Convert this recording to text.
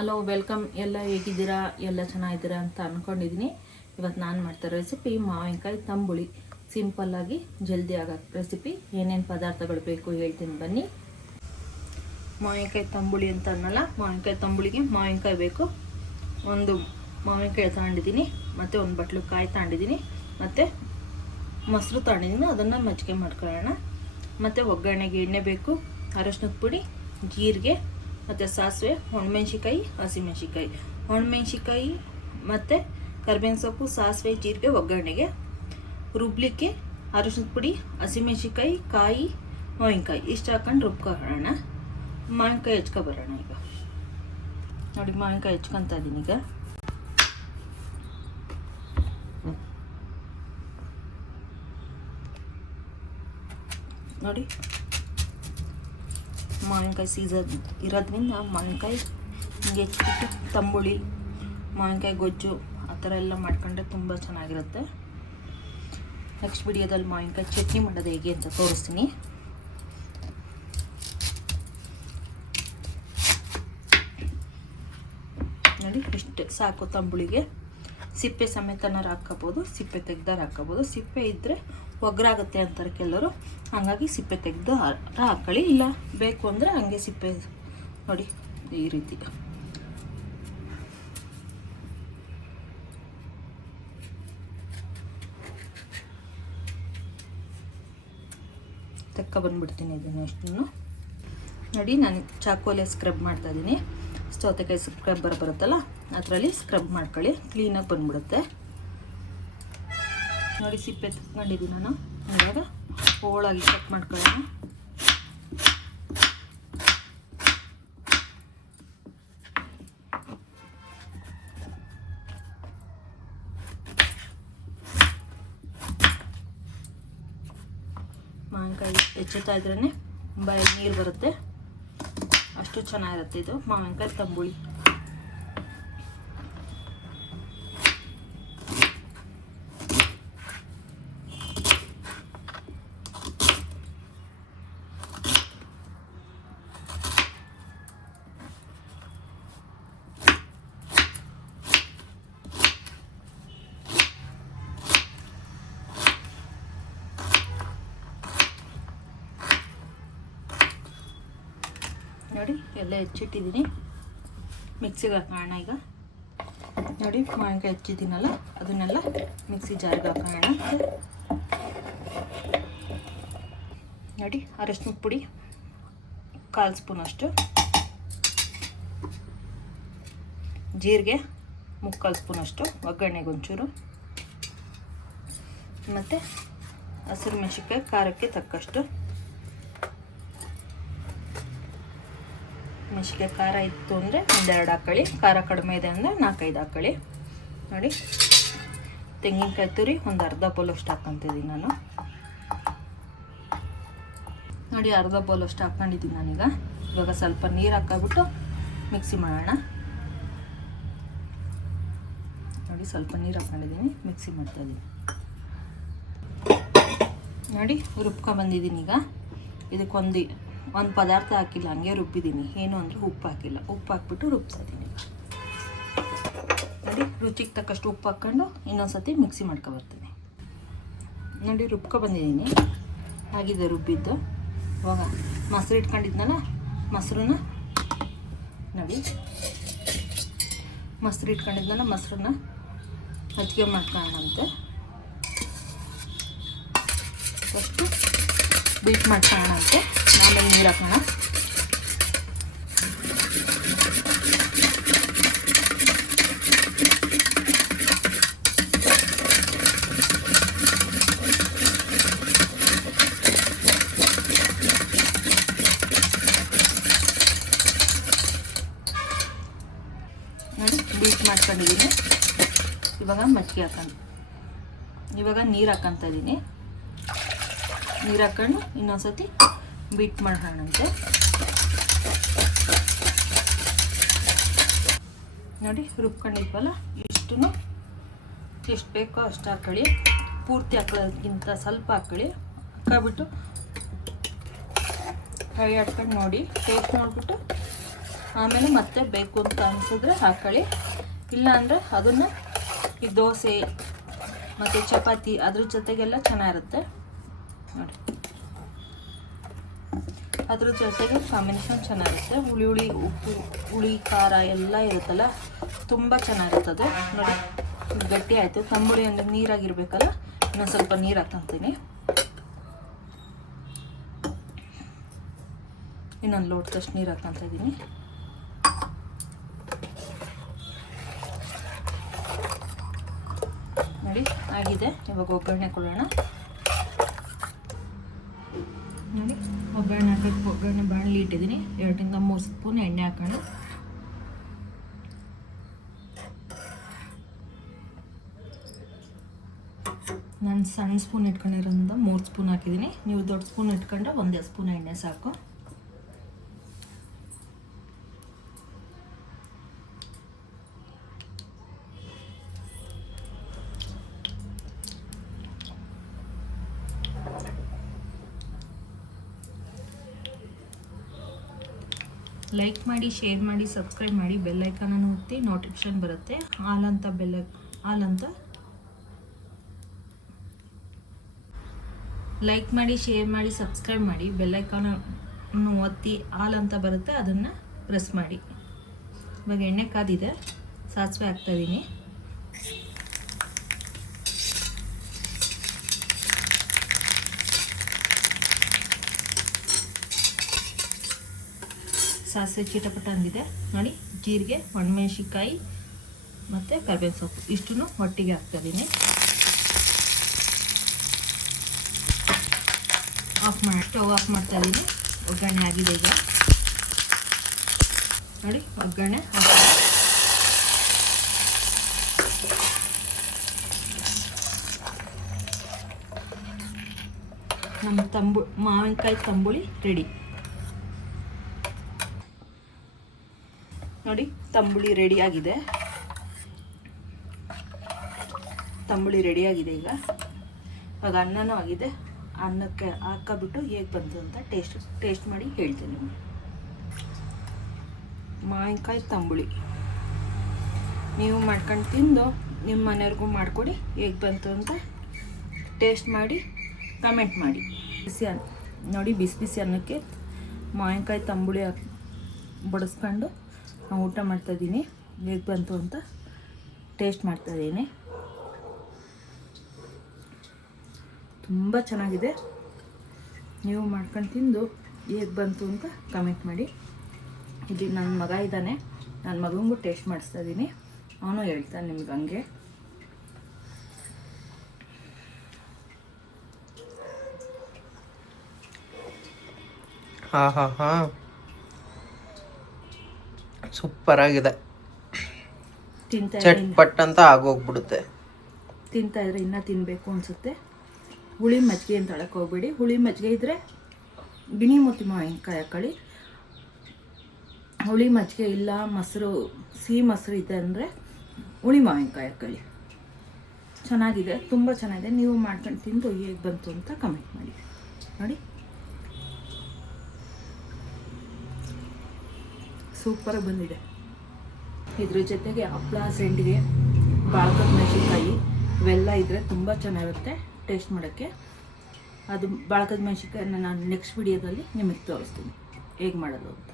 Hello welcome. ಎಲ್ಲ ಹೇಗಿದ್ದೀರಾ? ಎಲ್ಲ ಚೆನ್ನಾಗಿದ್ದೀರಾ ಅಂತ ಅಂದ್ಕೊಂಡಿದ್ದೀನಿ. ಇವತ್ತು ನಾನು ಮಾಡ್ತಾ ರೆಸಿಪಿ ಮಾವಿನಕಾಯಿ ತಂಬುಳಿ. ಸಿಂಪಲ್ಲಾಗಿ ಜಲ್ದಿ ಆಗೋ ರೆಸಿಪಿ. ಏನೇನು ಪದಾರ್ಥಗಳು ಬೇಕು ಹೇಳ್ತೀನಿ ಬನ್ನಿ. ಮಾವಿನಕಾಯಿ ತಂಬುಳಿ ಅಂತ ಅನ್ನಲ್ಲ, ಮಾವಿನಕಾಯಿ ತಂಬುಳಿಗೆ ಮಾವಿನಕಾಯಿ ಬೇಕು. ಒಂದು ಮಾವಿನಕಾಯಿ ತಗೊಂಡಿದ್ದೀನಿ, ಮತ್ತು ಒಂದು ಬಟ್ಲು ಕಾಯಿ ತಗೊಂಡಿದ್ದೀನಿ, ಮತ್ತು ಮೊಸರು ತಗೊಂಡಿದ್ದೀನಿ. ಅದನ್ನು ಮಜ್ಜಿಗೆ ಮಾಡ್ಕೊಳ್ಳೋಣ. ಮತ್ತು ಒಗ್ಗರಣೆಗೆ ಎಣ್ಣೆ ಬೇಕು, ಅರಶಿನದ ಪುಡಿ, ಜೀರಿಗೆ ಮತ್ತು ಸಾಸಿವೆ, ಒಣಮೆಣ್ಸಿಕಾಯಿ, ಹಸಿಮೆಣ್ಸಿಕಾಯಿ. ಒಣಮೆಣ್ಸಿಕಾಯಿ ಮತ್ತು ಕರಿಬೇವಿನ ಸೊಪ್ಪು, ಸಾಸಿವೆ, ಜೀರಿಗೆ ಒಗ್ಗರಣೆಗೆ. ರುಬ್ಲಿಕ್ಕೆ ಅರಶಿನದ ಪುಡಿ, ಹಸಿಮೆಣ್ಸಿಕಾಯಿ, ಕಾಯಿ, ಮಾವಿನಕಾಯಿ ಇಷ್ಟು ಹಾಕೊಂಡು ರುಬ್ಕೊಳ್ಳೋಣ. ಮಾವಿನಕಾಯಿ ಹೆಚ್ಕೊಬರೋಣ. ಈಗ ನೋಡಿ, ಮಾವಿನಕಾಯಿ ಹೆಚ್ಕೊತಾ ಇದ್ದೀನಿ. ಈಗ ನೋಡಿ, ಮಾವಿನಕಾಯಿ ಸೀಸನ್ ಇರೋದ್ರಿಂದ ಮಾವಿನಕಾಯಿ ಹಿಂಗೆ ಹೆಚ್ಚಿಬಿಟ್ಟು ತಂಬುಳಿ, ಮಾವಿನಕಾಯಿ ಗೊಜ್ಜು ಆ ಥರ ಎಲ್ಲ ಮಾಡ್ಕೊಂಡ್ರೆ ತುಂಬ ಚೆನ್ನಾಗಿರುತ್ತೆ. ನೆಕ್ಸ್ಟ್ ವಿಡಿಯೋದಲ್ಲಿ ಮಾವಿನಕಾಯಿ ಚಟ್ನಿ ಮಾಡೋದು ಹೇಗೆ ಅಂತ ತೋರಿಸ್ತೀನಿ. ನೋಡಿ, ಇಷ್ಟೇ ಸಾಕು ತಂಬುಳಿಗೆ. ಸಿಪ್ಪೆ ಸಮೇತನಾರು ಹಾಕ್ಕೋಬೋದು, ಸಿಪ್ಪೆ ತೆಗ್ದಾರು ಹಾಕ್ಕೋಬೋದು. ಸಿಪ್ಪೆ ಇದ್ದರೆ ಒಗ್ರಾಗುತ್ತೆ ಅಂತಾರೆ ಕೆಲವರು, ಹಾಗಾಗಿ ಸಿಪ್ಪೆ ತೆಗೆದು ಹಾಕ್ಕೊಳ್ಳಿ. ಇಲ್ಲ ಬೇಕು ಅಂದರೆ ಹಂಗೆ ಸಿಪ್ಪೆ ನೋಡಿ ಈ ರೀತಿ ಬಂದ್ಬಿಡ್ತೀನಿ. ಇದನ್ನು ಅಷ್ಟನ್ನು ನೋಡಿ, ನಾನು ಚಾಕೋಲೆ ಸ್ಕ್ರಬ್ ಮಾಡ್ತಾಯಿದ್ದೀನಿ. ಸೌತೆಕಾಯಿ ಸ್ಕ್ರಬ್ ಬರುತ್ತಲ್ಲ, ಅದರಲ್ಲಿ ಸ್ಕ್ರಬ್ ಮಾಡ್ಕೊಳ್ಳಿ, ಕ್ಲೀನಾಗಿ ಬಂದ್ಬಿಡುತ್ತೆ. ನೋಡಿ, ಸಿಪ್ಪೆ ತಗೊಂಡಿದ್ದೀನಿ ನಾನು. ಇವಾಗ ಹೋಳಾಗಿ ಕಟ್ ಮಾಡ್ಕೊಳ್ಳೋಣ. ಮಾವಿನಕಾಯಿ ಹೆಚ್ಚುತ್ತಾ ಇದ್ರೇ ಬಾಯಲ್ಲಿ ನೀರು ಬರುತ್ತೆ, ಅಷ್ಟು ಚೆನ್ನಾಗಿರುತ್ತೆ ಇದು ಮಾವಿನಕಾಯಿ ತಂಬುಳಿ. ನೋಡಿ, ಎಲ್ಲ ಹೆಚ್ಚಿಟ್ಟಿದ್ದೀನಿ. ಮಿಕ್ಸಿಗೆ ಹಾಕೋಣ. ಈಗ ನೋಡಿ, ಮಾವಿನಕಾಯಿ ಹೆಚ್ಚಿದ್ದೀನಲ್ಲ, ಅದನ್ನೆಲ್ಲ ಮಿಕ್ಸಿ ಜಾರಿಗೆ ಹಾಕೋಣ. ನೋಡಿ, ಅರಶಿನದ ಪುಡಿ 1/4 ಸ್ಪೂನ್ ಅಷ್ಟು, ಜೀರಿಗೆ 3/4 ಸ್ಪೂನ್ ಅಷ್ಟು, ಒಗ್ಗರಣೆಗೆ ಒಂಚೂರು, ಮತ್ತು ಹಸಿರು ಮೆಣಸಿನ್ಕಾಯಿ ಖಾರಕ್ಕೆ ತಕ್ಕಷ್ಟು. ಮೆಣಸಿನ್ಕಾಯಿ ಖಾರ ಇತ್ತು ಅಂದರೆ 1-2 ಹಾಕ್ಕೊಳ್ಳಿ, ಖಾರ ಕಡಿಮೆ ಇದೆ ಅಂದರೆ 4-5 ಹಾಕ್ಕೊಳ್ಳಿ. ನೋಡಿ, ತೆಂಗಿನಕಾಯಿ ತುರಿ ಒಂದು ಅರ್ಧ ಬೌಲಷ್ಟು ಹಾಕ್ಕೊತಿದ್ದೀನಿ ನಾನು. ನೋಡಿ, ಅರ್ಧ ಬೌಲಷ್ಟು ಹಾಕ್ಕೊಂಡಿದ್ದೀನಿ ನಾನೀಗ. ಇವಾಗ ಸ್ವಲ್ಪ ನೀರು ಹಾಕ್ಕೊಬಿಟ್ಟು ಮಿಕ್ಸಿ ಮಾಡೋಣ. ನೋಡಿ, ಸ್ವಲ್ಪ ನೀರು ಹಾಕ್ಕೊಂಡಿದ್ದೀನಿ, ಮಿಕ್ಸಿ ಮಾಡ್ತಾಯಿದ್ದೀನಿ. ನೋಡಿ, ರುಬ್ಕೊಂಬಂದಿದ್ದೀನಿ. ಈಗ ಇದಕ್ಕೊಂದು ಪದಾರ್ಥ ಹಾಕಿಲ್ಲ, ಹಂಗೆ ರುಬ್ಬಿದ್ದೀನಿ. ಏನು ಅಂದರೆ ಉಪ್ಪು ಹಾಕಿಲ್ಲ, ಉಪ್ಪು ಹಾಕ್ಬಿಟ್ಟು ರುಬ್ಸಿದ್ದೀನಿ. ನೋಡಿ, ರುಚಿಗೆ ತಕ್ಕಷ್ಟು ಉಪ್ಪು ಹಾಕ್ಕೊಂಡು ಇನ್ನೊಂದು ಸತಿ ಮಿಕ್ಸಿ ಮಾಡ್ಕೊಬರ್ತೀನಿ. ನೋಡಿ, ರುಬ್ಕೊಬಂದಿದ್ದೀನಿ, ಆಗಿದೆ ರುಬ್ಬಿದ್ದು. ಇವಾಗ ಮೊಸರು ಇಟ್ಕೊಂಡಿದ್ನಲ್ಲ, ಮೊಸರನ್ನ ನೋಡಿ, ಮೊಸರನ್ನ ಮಜ್ಜಿಗೆ ಮಾಡ್ಕೊಳ್ಳೋಣಂತೆ. ಫಸ್ಟು ಬೀಟ್ ಮಾಡ್ಕೊಳ್ಳೋಣಂತೆ, ಆಮೇಲೆ ನೀರು ಹಾಕೋಣ. ನೋಡಿ, ಬೀಟ್ ಮಾಡ್ಕೊಂಡಿದ್ದೀನಿ. ಇವಾಗ ಮಜ್ಜಿಗೆ ಇವಾಗ ನೀರು ಹಾಕ್ಕೊತಾ ಇದ್ದೀನಿ. ನೀರು ಹಾಕ್ಕೊಂಡು ಇನ್ನೊಂದ್ಸತಿ ಬೀಟ್ ಮಾಡೋಣಂತೆ. ನೋಡಿ, ರುಬ್ಕೊಂಡಿದ್ವಲ್ಲ, ಎಷ್ಟು ಬೇಕೋ ಅಷ್ಟು ಹಾಕ್ಕೊಳ್ಳಿ. ಪೂರ್ತಿ ಹಾಕೊಳ್ಳೋದಕ್ಕಿಂತ ಸ್ವಲ್ಪ ಹಾಕ್ಕೊಳ್ಳಿ. ಹಾಕ್ಬಿಟ್ಟು ಕೈ ಆಡ್ಕೊಂಡು ನೋಡಿ, ಟೇಸ್ಟ್ ನೋಡಿಬಿಟ್ಟು ಆಮೇಲೆ ಮತ್ತೆ ಬೇಕು ಅಂತ ಅನಿಸಿದ್ರೆ ಹಾಕೊಳ್ಳಿ, ಇಲ್ಲ ಅಂದರೆ ಅದನ್ನು ಈ ದೋಸೆ ಮತ್ತು ಚಪಾತಿ ಅದ್ರ ಜೊತೆಗೆಲ್ಲ ಚೆನ್ನಾಗಿರುತ್ತೆ ನೋಡಿ. ಅದ್ರ ಜೊತೆಗೆ ಕಾಂಬಿನೇಷನ್ ಚೆನ್ನಾಗಿರುತ್ತೆ. ಹುಳಿ ಹುಳಿ ಉಪ್ಪು ಹುಳಿ ಖಾರ ಎಲ್ಲ ಇರುತ್ತಲ್ಲ, ತುಂಬ ಚೆನ್ನಾಗಿರ್ತದೆ ನೋಡಿ. ಗಟ್ಟಿ ಆಯಿತು. ತಂಬುಳಿ ಅಂದರೆ ನೀರಾಗಿರ್ಬೇಕಲ್ಲ, ಇನ್ನೊಂದು ಸ್ವಲ್ಪ ನೀರು ಹಾಕ್ತೀನಿ. ಇನ್ನೊಂದು ಲೋಟದಷ್ಟು ನೀರು ಹಾಕ್ತಾ ಇದ್ದೀನಿ. ನೋಡಿ ಆಗಿದೆ. ಇವಾಗ ಒಗ್ಗರಣೆ ಕೊಡೋಣ. ನೋಡಿ ಒಗ್ಗರಣೆ ಹಾಕಕ್ಕೆ ಒಗ್ಗರಣೆ ಬಾಣಲಿ ಇಟ್ಟಿದ್ದೀನಿ. 2 ರಿಂದ 3 ಸ್ಪೂನ್ ಎಣ್ಣೆ ಹಾಕೋಣ. ನಾನು ಸಣ್ಣ ಸ್ಪೂನ್ ಇಟ್ಕೊಂಡಿರೋದ್ರಿಂದ 3 ಸ್ಪೂನ್ ಹಾಕಿದ್ದೀನಿ. ನೀವು ದೊಡ್ಡ ಸ್ಪೂನ್ ಇಟ್ಕೊಂಡ್ರೆ 1 ಸ್ಪೂನ್ ಎಣ್ಣೆ ಸಾಕು. ಲೈಕ್ ಮಾಡಿ, ಶೇರ್ ಮಾಡಿ, ಸಬ್ಸ್ಕ್ರೈಬ್ ಮಾಡಿ, ಬೆಲ್ ಐಕಾನನ್ನು ಒತ್ತಿ ನೋಟಿಫಿಕೇಶನ್ ಬರುತ್ತೆ. ಆಲ್ ಅಂತ ಲೈಕ್ ಮಾಡಿ, ಶೇರ್ ಮಾಡಿ, ಸಬ್ಸ್ಕ್ರೈಬ್ ಮಾಡಿ, ಬೆಲ್ ಐಕಾನನ್ನು ಒತ್ತಿ ಆಲ್ ಅಂತ ಬರುತ್ತೆ, ಅದನ್ನು ಪ್ರೆಸ್ ಮಾಡಿ. ಇವಾಗ ಎಣ್ಣೆ ಕಾದಿದೆ, ಸಾಸಿವೆ ಹಾಕ್ತಾಯಿದ್ದೀನಿ. ಸಾಸಿವೆ ಚೀಟಪಟ ಅಂದಿದೆ ನೋಡಿ. ಜೀರಿಗೆ, ಒಣಮೆಣಸಿನ್ಕಾಯಿ ಮತ್ತು ಕರಿಬೇವಿನ ಸೊಪ್ಪು ಇಷ್ಟನ್ನು ಒಟ್ಟಿಗೆ ಹಾಕ್ತಾಯಿದ್ದೀನಿ. ಸ್ಟವ್ ಆಫ್ ಮಾಡ್ತಾಯಿದ್ದೀನಿ. ಒಗ್ಗರಣೆ ಆಗಿದೆ ಈಗ ನೋಡಿ. ಒಗ್ಗರಣೆ ನಮ್ಮ ಮಾವಿನಕಾಯಿ ತಂಬುಳಿ ರೆಡಿ ನೋಡಿ. ತಂಬುಳಿ ರೆಡಿಯಾಗಿದೆ. ಈಗ ಇವಾಗ ಅನ್ನನೂ ಆಗಿದೆ. ಅನ್ನಕ್ಕೆ ಹಾಕಬಿಟ್ಟು ಹೇಗೆ ಬಂತು ಅಂತ ಟೇಸ್ಟ್ ಮಾಡಿ ಹೇಳ್ತೀನಿ. ಮಾವಿನಕಾಯಿ ತಂಬುಳಿ ನೀವು ಮಾಡ್ಕೊಂಡು ತಿಂದು ನಿಮ್ಮ ಮನೆಯವ್ರಿಗೂ ಮಾಡಿಕೊಡಿ. ಹೇಗೆ ಬಂತು ಅಂತ ಟೇಸ್ಟ್ ಮಾಡಿ ಕಮೆಂಟ್ ಮಾಡಿ. ನೋಡಿ ಬಿಸಿ ಬಿಸಿ ಅನ್ನಕ್ಕೆ ಮಾವಿನಕಾಯಿ ತಂಬುಳಿ ಬಡಿಸ್ಕೊಂಡು ನಾನು ಊಟ ಮಾಡ್ತಾಯಿದ್ದೀನಿ. ಹೇಗೆ ಬಂತು ಅಂತ ಟೇಸ್ಟ್ ಮಾಡ್ತಾಯಿದ್ದೀನಿ. ತುಂಬ ಚೆನ್ನಾಗಿದೆ. ನೀವು ಮಾಡ್ಕೊಂಡು ತಿಂದು ಹೇಗೆ ಬಂತು ಅಂತ ಕಮೆಂಟ್ ಮಾಡಿ. ಇಲ್ಲಿ ನನ್ನ ಮಗ ಇದ್ದಾನೆ, ನನ್ನ ಮಗನಿಗೂ ಟೇಸ್ಟ್ ಮಾಡಿಸ್ತಾಯಿದ್ದೀನಿ. ಅವನು ಹೇಳ್ತಾನೆ ನಿಮ್ಗೆ ಹಂಗೆ. ಸೂಪರ್ ಆಗಿದೆ. ಚಟ್ಪಟ್ ಅಂತ ಆಗೋಗ್ಬಿಡುತ್ತೆ. ತಿಂತಾ ಇದ್ರೆ ಇನ್ನೂ ತಿನ್ನಬೇಕು ಅನಿಸುತ್ತೆ. ಹುಳಿ ಮಜ್ಜಿಗೆ ಅಂತ ಹೇಳಕ್ಕೆ ಹೋಗ್ಬೇಡಿ. ಹುಳಿ ಮಜ್ಜಿಗೆ ಇದ್ದರೆ ಗಿಣಿ ಮೂತಿ ಮಾವಿನಕಾಯಿ ಹಾಕೊಳ್ಳಿ. ಹುಳಿ ಮಜ್ಜಿಗೆ ಇಲ್ಲ, ಮೊಸರು ಸಿಹಿ ಮೊಸರು ಇದೆ ಅಂದರೆ ಹುಳಿ ಮಾವಿನಕಾಯಿ ಹಾಕೊಳ್ಳಿ. ಚೆನ್ನಾಗಿದೆ, ತುಂಬ ಚೆನ್ನಾಗಿದೆ. ನೀವು ಮಾಡ್ಕೊಂಡು ತಿಂದು ಹೇಗೆ ಬಂತು ಅಂತ ಕಮೆಂಟ್ ಮಾಡಿ ನೋಡಿ. ಸೂಪರಾಗಿ ಬಂದಿದೆ. ಇದ್ರ ಜೊತೆಗೆ ಹಪ್ಪಳ, ಸಂಡಿಗೆ, ಬಾಳ್ಕದ ಮೆಣಸಿನ್ಕಾಯಿ ಇವೆಲ್ಲ ಇದ್ದರೆ ತುಂಬ ಚೆನ್ನಾಗಿರುತ್ತೆ ಟೇಸ್ಟ್ ಮಾಡೋಕ್ಕೆ. ಅದು ಬಾಳ್ಕದ ಮೆಣಸಿನ್ಕಾಯಿನ ನಾನು ನೆಕ್ಸ್ಟ್ ವಿಡಿಯೋದಲ್ಲಿ ನಿಮಗೆ ತೋರಿಸ್ತೀನಿ ಹೇಗೆ ಮಾಡೋದು ಅಂತ.